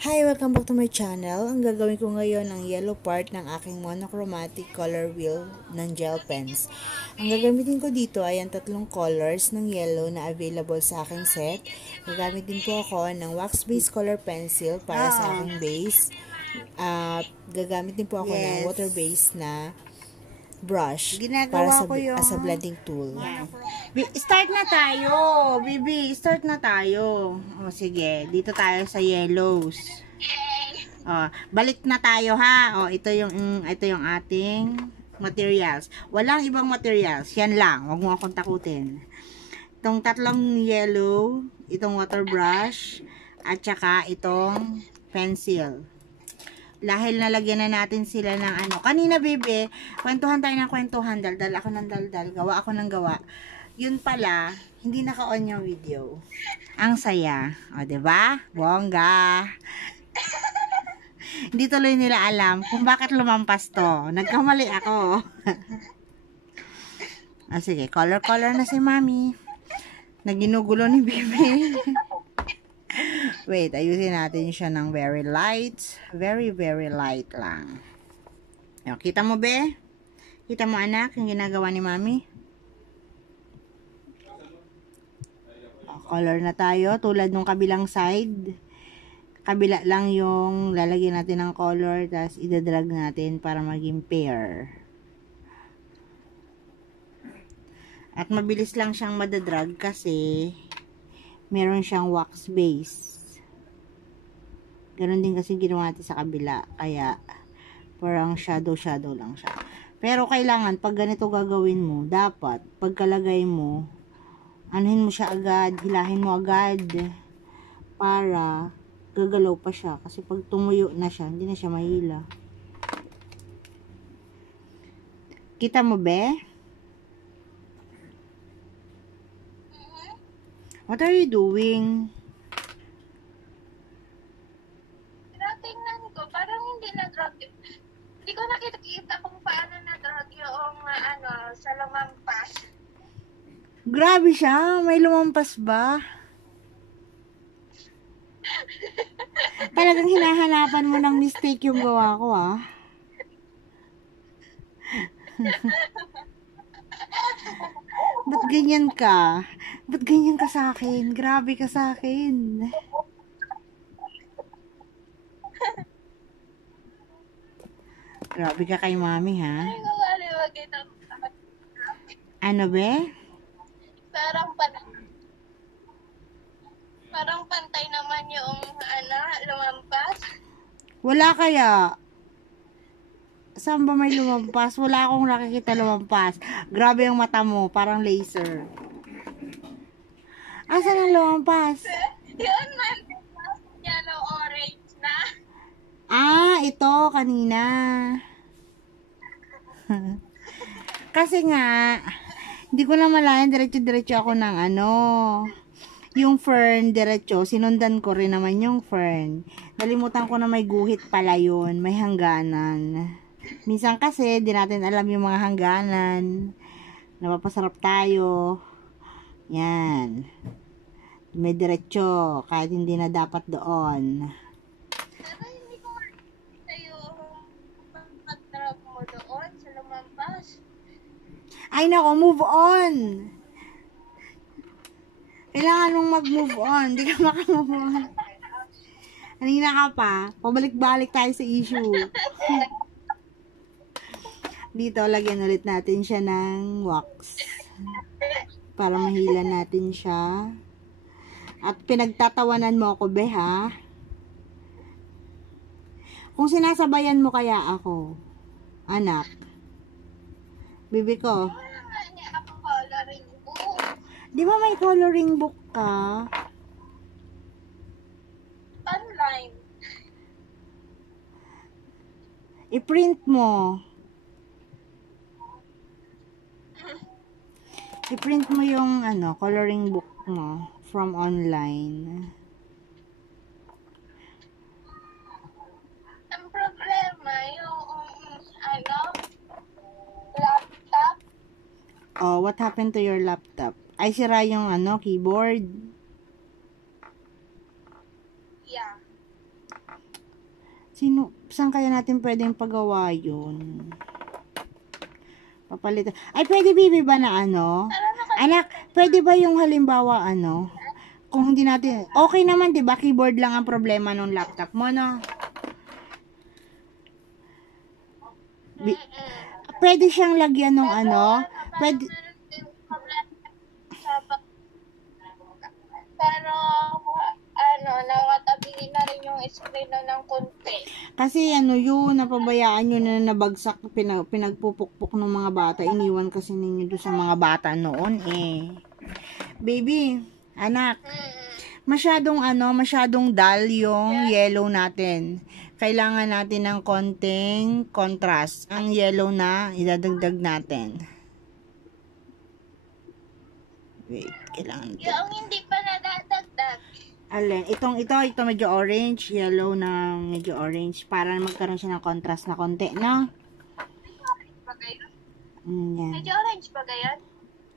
Hi! Welcome back to my channel. Ang gagawin ko ngayon ang yellow part ng aking monochromatic color wheel ng gel pens. Ang gagamitin ko dito ay ang tatlong colors ng yellow na available sa aking set. Gagamit din po ako ng wax-based color pencil para sa aking base. Gagamit din po ako ng water-based na brush para sa as a blending tool. Start na tayo, baby. Start na tayo. O, sige. Dito tayo sa yellows. O, balik na tayo, ha. O, ito yung ating materials. Walang ibang materials. Yan lang. Huwag mo akong takutin. Itong tatlong yellow, itong water brush, at saka itong pencil. Dahil nalagyan na natin sila ng ano. Kanina, bebe, kwentuhan tayo ng kwentuhan. Daldal ako ng daldal. Gawa ako ng gawa. Yun pala, hindi naka-on yung video. Ang saya. O, diba? Bongga. Hindi tuloy nila alam kung bakit lumampas to. Nagkamali ako. Sige, color na si mami. Naginugulo ni bebe. Wait, ayusin natin siya ng very light. Very light lang. Ayan, kita mo, be? Kita mo, anak, yung ginagawa ni mami? Color na tayo, tulad ng kabilang side. Kabila lang yung lalagyan natin ng color, tapos idadrag natin para maging pair. At mabilis lang siyang madadrag kasi meron siyang wax base. Ganon din kasi ginawa natin sa kabila. Kaya, parang shadow lang siya. Pero kailangan, pag ganito gagawin mo, dapat, pagkalagay mo, anuhin mo siya agad, hilahin mo agad, para gagalaw pa siya. Kasi pag tumuyo na siya, hindi na siya mahila. Kita mo, be? What are you doing? Tingnan ko, parang hindi na-drag. Hindi ko nakikita kung paano na-drag yung sa lumampas. Grabe siya. May lumampas ba? Talagang hinahanapan mo ng mistake yung gawa ko, ah. Ba't ganyan ka? Ba't ganyan ka sa akin? Grabe ka sa akin. Grabe ka kay mami, ha? Ano, be? Parang pantay naman yung lumampas. Wala kaya. Saan ba may lumampas? Wala akong nakikita lumampas. Grabe ang mata mo. Parang laser. Asan ang lumampas? Yun man. Yellow orange na. Ito. Kanina. Kasi nga, hindi ko na malayan. Diretso ako ng yung fern, diretso. Sinundan ko rin naman yung fern. Nalimutan ko na may guhit pala yun. May hangganan. Minsan kasi, di natin alam yung mga hangganan. Napapasarap tayo. Yan. May diretso. Kahit hindi na dapat doon. Pero hindi ko makikita yung pag-drop mo doon sa lumampas. Ay nako, move on! Kailangan mong mag-move on. Hindi ka makamove on. Kanina ka pa. Pabalik-balik tayo sa issue. Dito, lagyan ulit natin siya ng wax. Para mahila natin siya. At pinagtatawanan mo ako, be, ha? Kung sinasabayan mo kaya ako, anak, bibi ko, di ba may coloring book ka? Online. I-print mo. I-print mo yung coloring book mo from online. Ang problema yung laptop. Oh, what happened to your laptop? Ay, sira yung keyboard. Yeah. Saan kaya natin pwedeng pagawa yun? Papalitan. Ay, pwede bibi ba na ano? Anak, pwede ba yung halimbawa ano? Kung hindi natin, okay naman, di ba? Keyboard lang ang problema ng laptop mo, no? Pwede siyang lagyan ng ano? Pwede, pero ano, nakatabi na rin yung screen na ng konti. kasi ano yun, napabayaan nyo na nabagsak, pinagpupukpok ng mga bata. Iniwan kasi ninyo doon sa mga bata noon eh. Baby, anak, masyadong dull yung yellow natin. Kailangan natin ng konting contrast. Ang yellow na idadagdag natin. Wait, kailangan ito. Yung hindi pa nadadagdag. Alin, ito medyo orange, yellow na medyo orange para magkaroon siya ng contrast na konti, no? Ba gayon? Yan. Medyo orange ba gayon?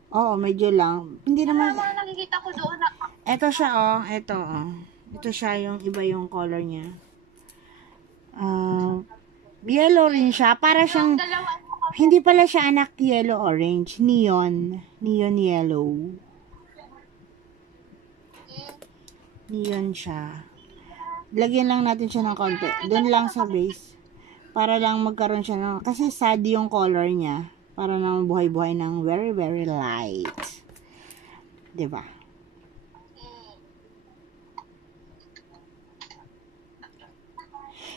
Oo, medyo lang. Hindi Ano naman, mga nakikita ko doon na ito siya, oh. Ito, oh. Ito siya, yung iba yung color niya. Yellow rin siya. Para siyang, dalawa mo. hindi pala siya anak yellow-orange. Neon. Neon yellow. Neon siya. Lagyan lang natin siya ng konti. Doon lang sa base. Para lang magkaroon siya ng, kasi sad yung color niya. Para na buhay-buhay ng very, very light. Diba?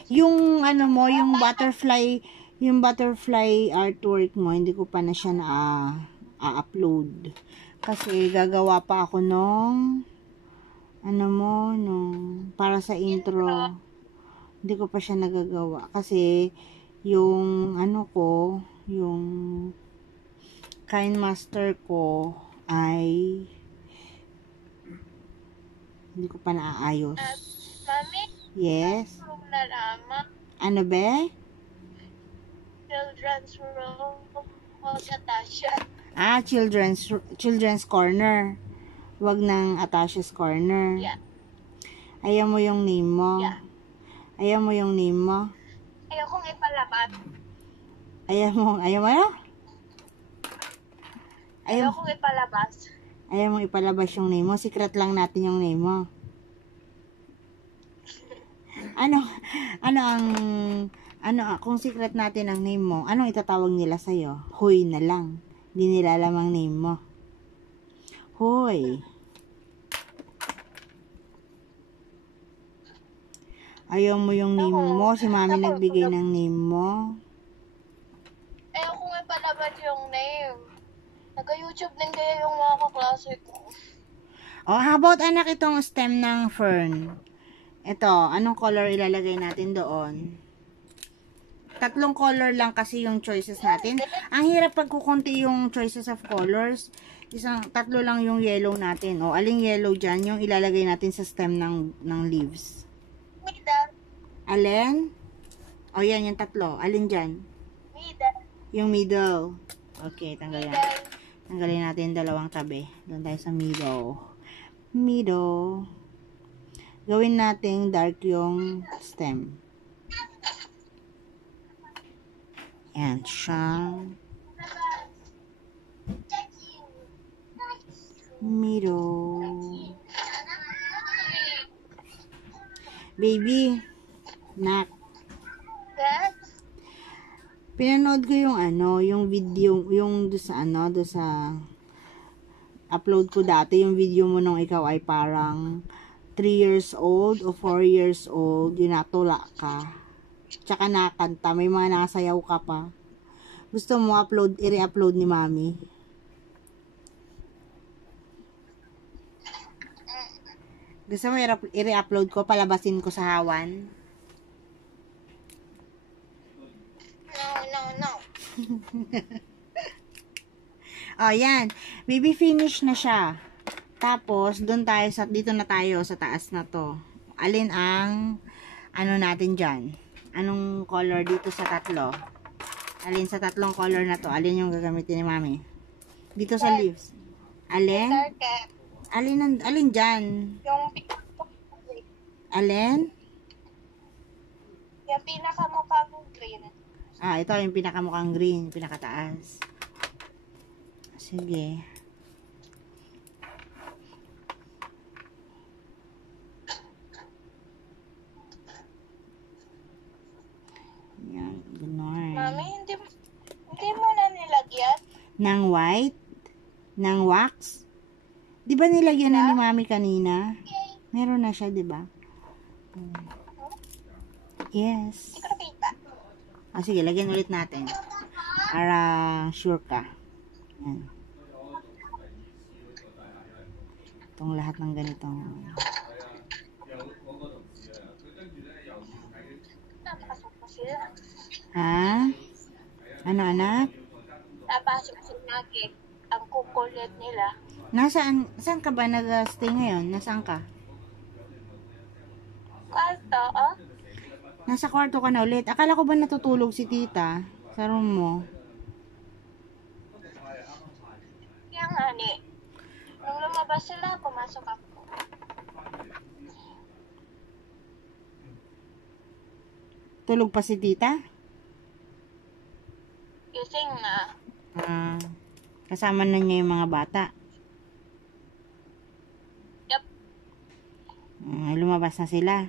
Yung ano mo, yung butterfly artwork mo, hindi ko pa na siya na-upload. Kasi gagawa pa ako nung para sa intro. Hindi ko pa siya nagagawa. Kasi yung yung Kind Master ko ay hindi ko pa naaayos. Mami, Yes. room na lamang. Ano be? Children's room. O sa Tasha. Children's corner. Wag ng Atasha's corner. Yeah. Ayaw mo yung name mo. Yeah. Ayaw mo yung name mo. Ayokong ipalabas. Ayaw mo na? Ayokong ipalabas. Ayaw mong ipalabas yung name mo. Secret lang natin yung name mo. Kung secret natin ang name mo, anong itatawag nila sa'yo? Hoy na lang. Hindi nila alam ang name mo. Hoy. Ayaw mo yung name mo. Si mami nagbigay ng name mo. Ayokong ipalabas yung name. Nag-YouTube din kaya yung mga kaklase ko. Oh, how about anak itong stem ng fern? Ito, anong color ilalagay natin doon? 3 color lang kasi yung choices natin. Ang hirap pag kukunti yung choices of colors. 3 lang yung yellow natin. O, aling yellow dyan yung ilalagay natin sa stem ng leaves? Middle. Alin? O, yan, yung 3. Alin dyan? Middle. Yung middle. Okay, tanggalin. Middle. Tanggalin natin yung 2 tabi. Doon tayo sa middle. Middle. Gawin nating dark yung stem. Yan siya. Middle. Baby. Nak. Yes. Pinanood ko yung yung video, yung do sa upload ko dati, yung video mo nung ikaw ay parang 3 years old o 4 years old, yung natula ka. Tsaka nakanta, may mga nasayaw ka pa. Gusto mo i-re-upload ni mami? Gusto mo i-re-upload ko, palabasin ko sa Hawan? No. Oh, yan. Baby, finish na siya. Tapos, dito na tayo sa taas na to. Alin ang, natin dyan? Anong color dito sa 3? Alin sa 3 color na to? Alin yung gagamitin ni mami? Dito sa leaves. Alin? Alin dyan? Yung Alin? Yung pinakamukhang green. Ah, ito yung pinakamukhang green, pinakataas. Sige. Yan, ganon. Mami, hindi mo na nilagyan? Ng white? Ng wax? Di ba nilagyan na ni Mami kanina? Meron na siya, di ba? Yes. Hindi ko nakita. Ah, sige, lagyan ulit natin. Para sure ka. Yan. Itong lahat ng ganitong. Napakasok sila. Ha? Ano, anak? Napasok sila ang kukulit nila. Saan ka ba nag-stay ngayon? Nasaan ka? Kwarto, oh. Nasa kwarto ka na ulit. Akala ko ba natutulog si tita sa room mo? Kaya nga ni. Nung lumabas sila, pumasok ako. Tulog pa si tita? Gising na. Ah, kasama na niya yung mga bata. Yup. Lumabas na sila.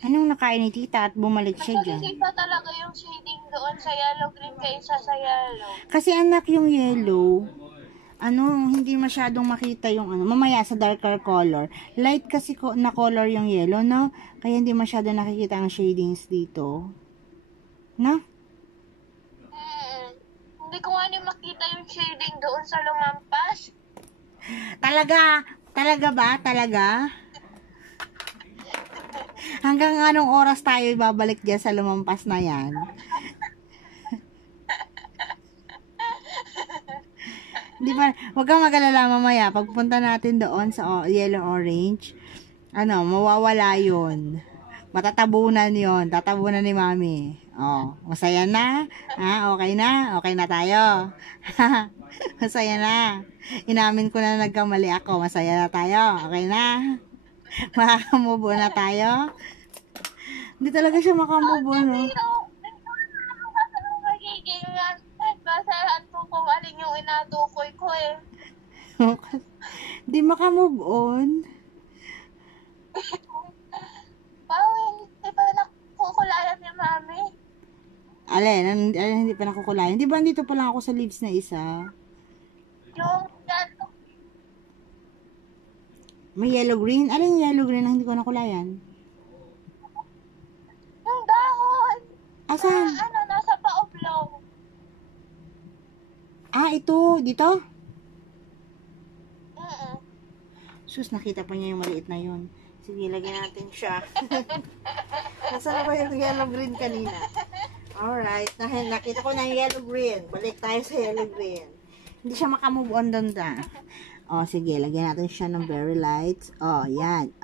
Anong nakain ni tita at bumalik siya dyan? Nakikita talaga yung shading doon sa yellow green kaysa sa yellow. Kasi anak yung yellow, hindi masyadong makita yung mamaya sa darker color. Light kasi na color yung yellow, no? Kaya hindi masyadong nakikita ang shadings dito. No? Hindi ko nga ni makita yung shading doon sa lumampas. Talaga? Talaga ba? Talaga? Hanggang anong oras tayo ibabalik dyan sa lumampas na yan? Di ba? Huwag kang mag-alala mamaya. Pagpunta natin doon sa yellow orange, mawawala yun. Matatabunan yun. Tatabunan ni mami. Oh, masaya na? Ha? Okay na? Okay na tayo? Masaya na. Inamin ko na nagkamali ako. Masaya na tayo? Okay na? Makakamove na tayo? Hindi talaga siya makakamove, no? Magiging basahan ko kung alin yung inatukoy ko eh. Hindi makamove on. Hindi pa nakukulayan ni mami. Alin, hindi pa nakukulayan. Di ba dito pa lang ako sa leaves na isa? Yung yellow. May yellow-green? Alin yung yellow-green na hindi ko nakulayan? Yung dahon. Asan? Nasa paoblong. Ah, ito. Dito? Mm-mm. Sus, nakita pa niya yung maliit na yun. Sige, lagyan natin siya. Nasaan na ba yung yellow-green kanina? Alright. Nakita ko na yung yellow-green. Balik tayo sa yellow-green. Hindi siya makamove on doon da. O, sige. Lagyan natin siya ng berry lights. O, yan.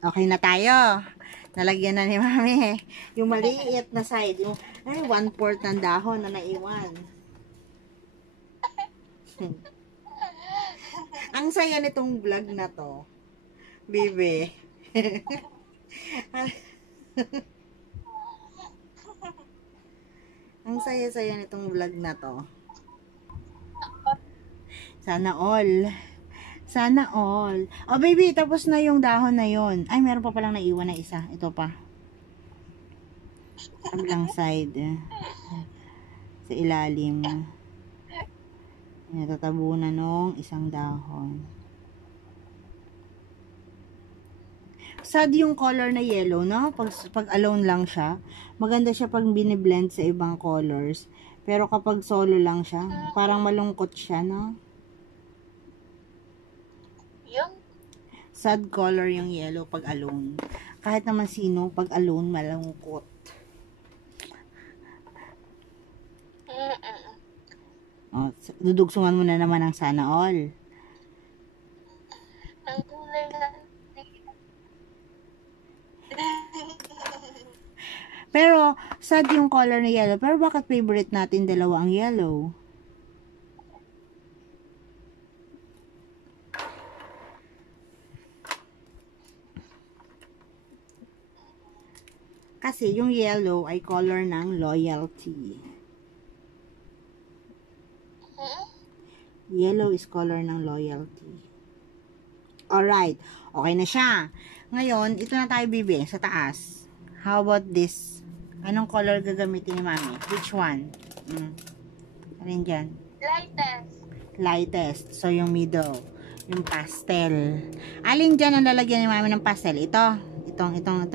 Okay na tayo. Nalagyan na ni mami. Yung maliit na side. Yung 1/4 ng dahon na naiwan. Ang saya nitong vlog na to. Bibi. Ang saya-saya nitong vlog na to. Sana all. Sana all. Oh, baby, tapos na yung dahon na yon. Ay, meron pa palang naiwan na isa. Ito pa. Kabilang side. Sa ilalim. Natatabunan nung isang dahon. Sad yung color na yellow, no? Pag alone lang siya. Maganda siya pag biniblend sa ibang colors. Pero kapag solo lang siya, parang malungkot siya, no? Yung Sad color yung yellow pag alone. Kahit naman sino, pag alone, malungkot. Oh, dudugsungan mo na naman ang sana all. ang kulay na. Pero, sad yung color na yellow. Pero bakit favorite natin dalawa ang yellow? kasi yung yellow ay color ng loyalty. Yellow is color ng loyalty. Alright. Okay na siya. Ngayon, ito na tayo, bibi, sa taas. How about this? Anong color gagamitin ni mami? Which one? Alin dyan? Lightest. Lightest. So, yung middle. Yung pastel. Alin dyan ang lalagyan ni mami ng pastel? Ito. Itong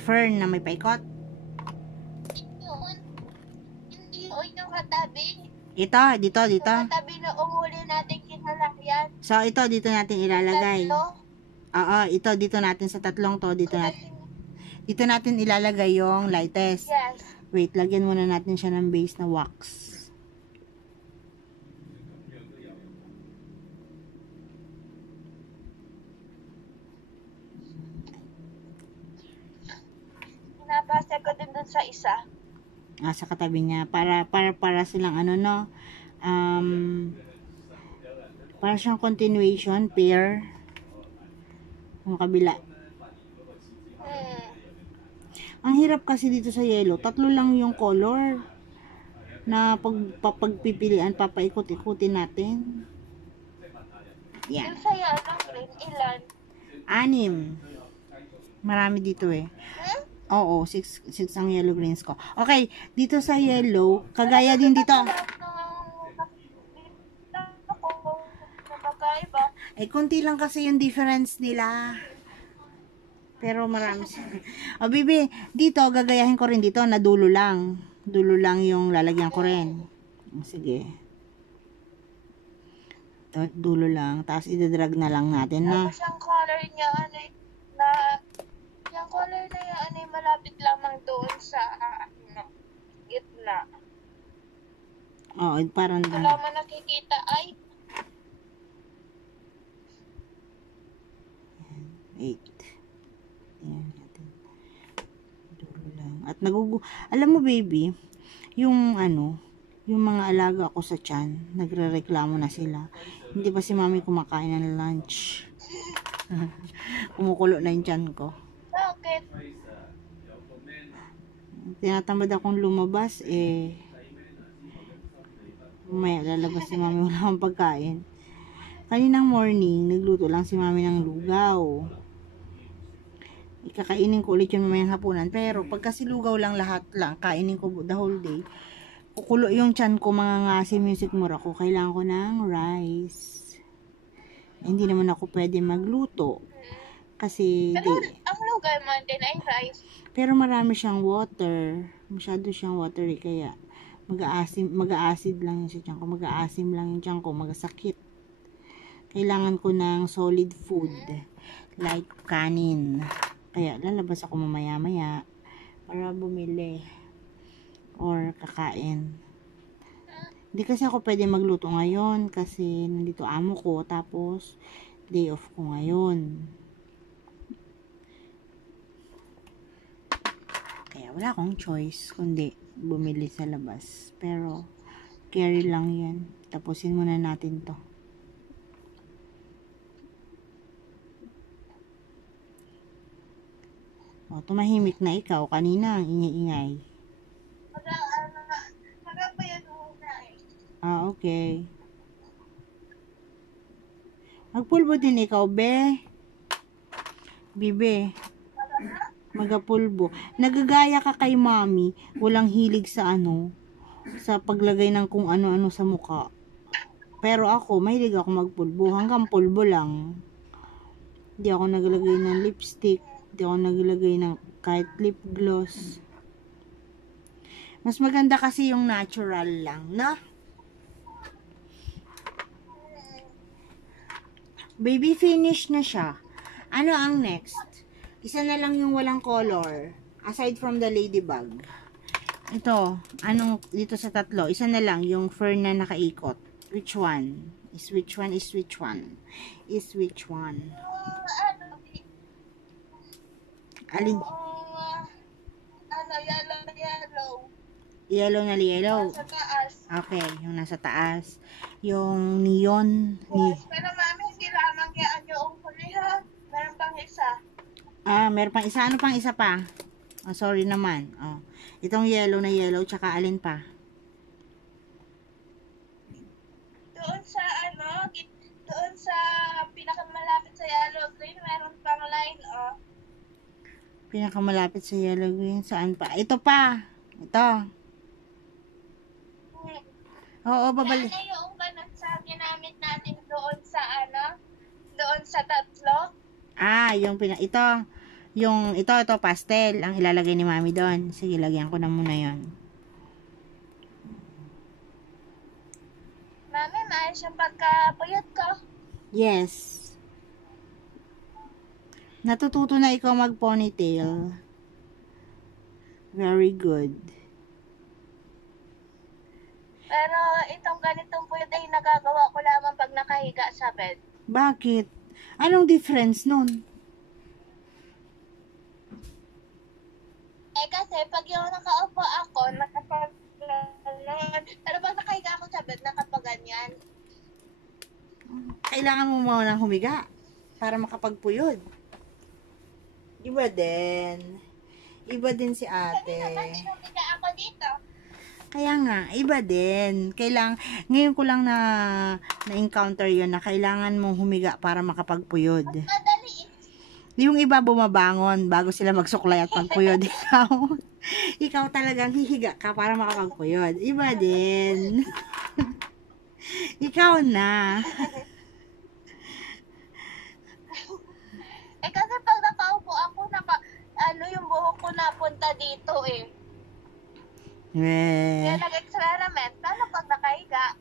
fern na may paikot. Yun. Hindi yun yung katabi. Ito, dito. Yung katabi na umuli natin kinalakyan. So, ito, dito natin ilalagay. Tatlo. Oo, ito, dito natin sa tatlong to, dito natin ilalagay yung lightest. Yes. Wait, lagyan muna natin siya ng base na wax. Pinabasa ko din dun sa isa. Sa katabi niya. Para silang ano, no? Para siyang continuation, pair. Yung kabila. Ang hirap kasi dito sa yellow. 3 lang yung color na pagpipilian, papaikot-ikutin natin. Yan. Yung sa yellow green, ilan? 6. Marami dito eh. Oo, 6 ang yellow greens ko. Okay, dito sa yellow, kagaya din dito. Eh, konti lang kasi yung difference nila. Pero marami siya. O, bibi, dito, gagayahin ko rin dito na dulo lang. Dulo lang yung lalagyan ko rin. Sige. Ito, dulo lang. Tapos, idadrag na lang natin na. Tapos yung color niya, yung color na yan, malapit lamang doon sa, gitna. Oo, parang Wala mo nakikita ay, 8. Ayan natin. Dulo lang. At alam mo baby, yung mga alaga ko sa tiyan, nagrereklamo na sila. Hindi pa si mami kumakain ng lunch. Kumukulo na yung tiyan ko. bakit? Tinatamad akong lumabas may lalabas si mami, wala akong pagkain. Kaninang morning, nagluto lang si mami ng lugaw. Ikakainin ko ulit yung mamayang hapunan. Pero pag kasi lugaw lang lahat lang, kainin ko the whole day, kukulo yung tiyan ko, mga ngasim yung sikmura ko. Kailangan ko ng rice. Hindi naman ako pwede magluto. Kasi Pero ang lugar mo din ay rice. pero marami siyang water. Masyado siyang watery, kaya mag-aasid lang yung tiyan ko. Mag-aasim lang yung tiyan ko. Magasakit. Kailangan ko ng solid food. Like kanin. Kaya lalabas ako mamaya-maya para bumili or kakain. Hindi kasi ako pwede magluto ngayon kasi nandito amo ko, tapos day off ko ngayon. Kaya wala akong choice kundi bumili sa labas. Pero carry lang yan. Tapusin muna natin to. O, tumahimik na ikaw. Kanina ang ingay-ingay. Magpayan muna eh. Okay. Magpulbo din ikaw, be. Bibe. Magapulbo. Nagagaya ka kay mami. Walang hilig sa sa paglagay ng kung ano-ano sa mukha. Pero ako, mahilig ako magpulbo. Hanggang pulbo lang. Hindi ako naglagay ng lipstick. Hindi ako naglagay ng kahit lip gloss. Mas maganda kasi yung natural lang, no? Baby, finish na siya. Ano ang next? Isa na lang yung walang color. Aside from the ladybug. Ito, dito sa tatlo, isa na lang yung fern na nakaikot. Which one? Is which one? Is which one? Is which one? Alin? Yellow. Yellow na yellow. Sa taas. Okay, yung nasa taas. Yung neon. Yes, pero mami, hindi lamang yan yung huli ha. Meron pang isa. Meron pang isa. Ano pang isa pa? Oh, sorry naman. Oh. Itong yellow na yellow, tsaka alin pa? Doon sa doon sa pinakamalapit sa yellow green, meron pang line, oh. Pinakamalapit sa yellow green. Saan pa? Ito pa. Ito. Oo, babalik. Ano yung ganun sa ginamit natin doon sa doon sa tatlo? Ito. Ito, pastel. Ang ilalagay ni mami doon. Sige, lagyan ko na muna yon. Mami, maayos yung pagkapuyat ko. Yes. Natututo na ikaw mag-ponytail. Very good. Pero itong ganitong puyat ay nagagawa ko lamang pag nakahiga sa bed. Bakit? Anong difference nun? Kasi pag yung nakaupo ako, pero pag nakahiga ako sa bed, nakapaganyan. Kailangan mo muna humiga para makapagpuyod. Iba din. Iba din si ate. Sabi naman, humiga ako dito. Kaya nga, iba din. Ngayon ko lang na-encounter yun na kailangan mong humiga para makapagpuyod. Madali eh. Yung iba bumabangon bago sila magsuklay at magpuyod. Ikaw talagang hihiga ka para makapagpuyod. Iba din. Ikaw na. Kasi pag nakaupo ako, yung buhok ko napunta dito eh. Kaya nag-experiment. Paano pag nakahiga?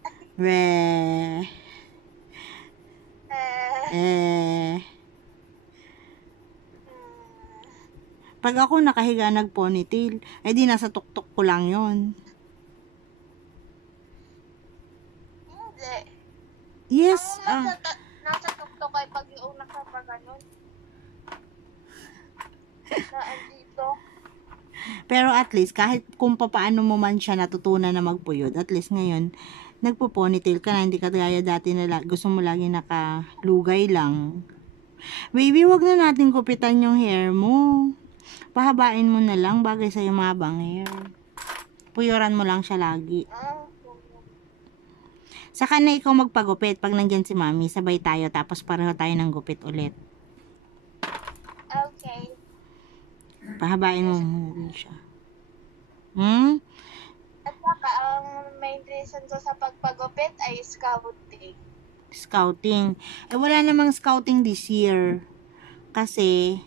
Pag ako nakahiga nag-ponytail, di nasa tuktok ko lang yon. Hindi. Yes. Nasa tuktok ay pag yung nakapaganon. Saan dito? Pero at least, kahit kung paano mo man siya natutunan na magpuyod, at least ngayon, nagpo-ponytail ka na, hindi ka gaya dati na gusto mo lagi nakalugay lang. Baby, wag na natin kupitan yung hair mo. Pahabain mo na lang, bagay sa'yo mahabang hair. Puyuran mo lang siya lagi. Saka na ikaw magpagupit. Pag nandyan si mami, sabay tayo, tapos pareho tayo ng gupit ulit. Okay. Pahabain mo muna siya. At saka, ang main reason ko sa pagpagupit ay scouting. Scouting. Wala namang scouting this year. Kasi,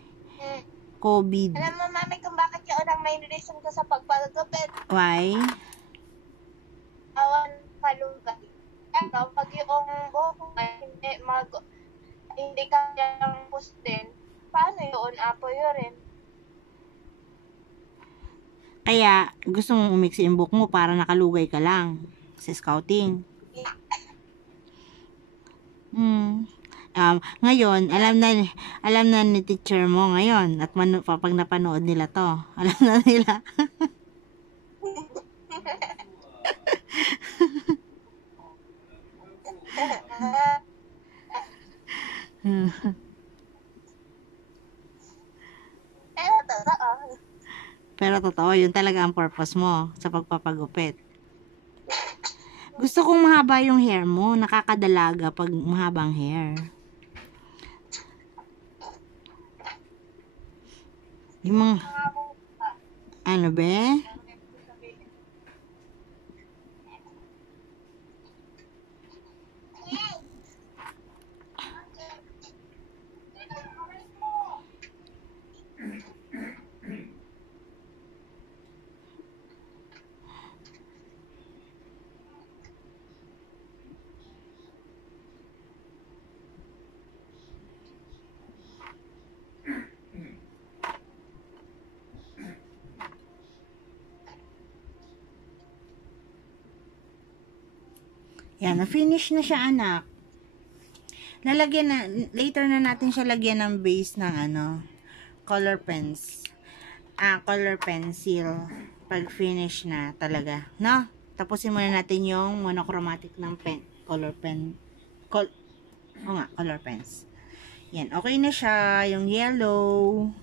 COVID. Alam mo, mami, kung bakit yun ang main reason ko sa pagpagupit? Why? Awan kalugay. Ano, pag yung buhok ay hindi kayang pustin, paano yun? Apoy rin. Kaya, gusto mong umiksi yung buhok mo para nakalugay ka lang sa scouting. Ngayon, alam na ni teacher mo ngayon at pag napanood nila to, alam na nila. Pero totoo, yun talaga ang purpose mo sa pagpapagupit. Gusto kong mahaba yung hair mo, nakakadalaga pag mahabang hair. Yung mga, ano be? Yan, na-finish na siya, anak. Later na natin siya lagyan ng base ng color pens. Color pencil. Pag finish na talaga, no? Tapusin muna natin yung monochromatic ng color pens. Yan, okay na siya. Yung yellow.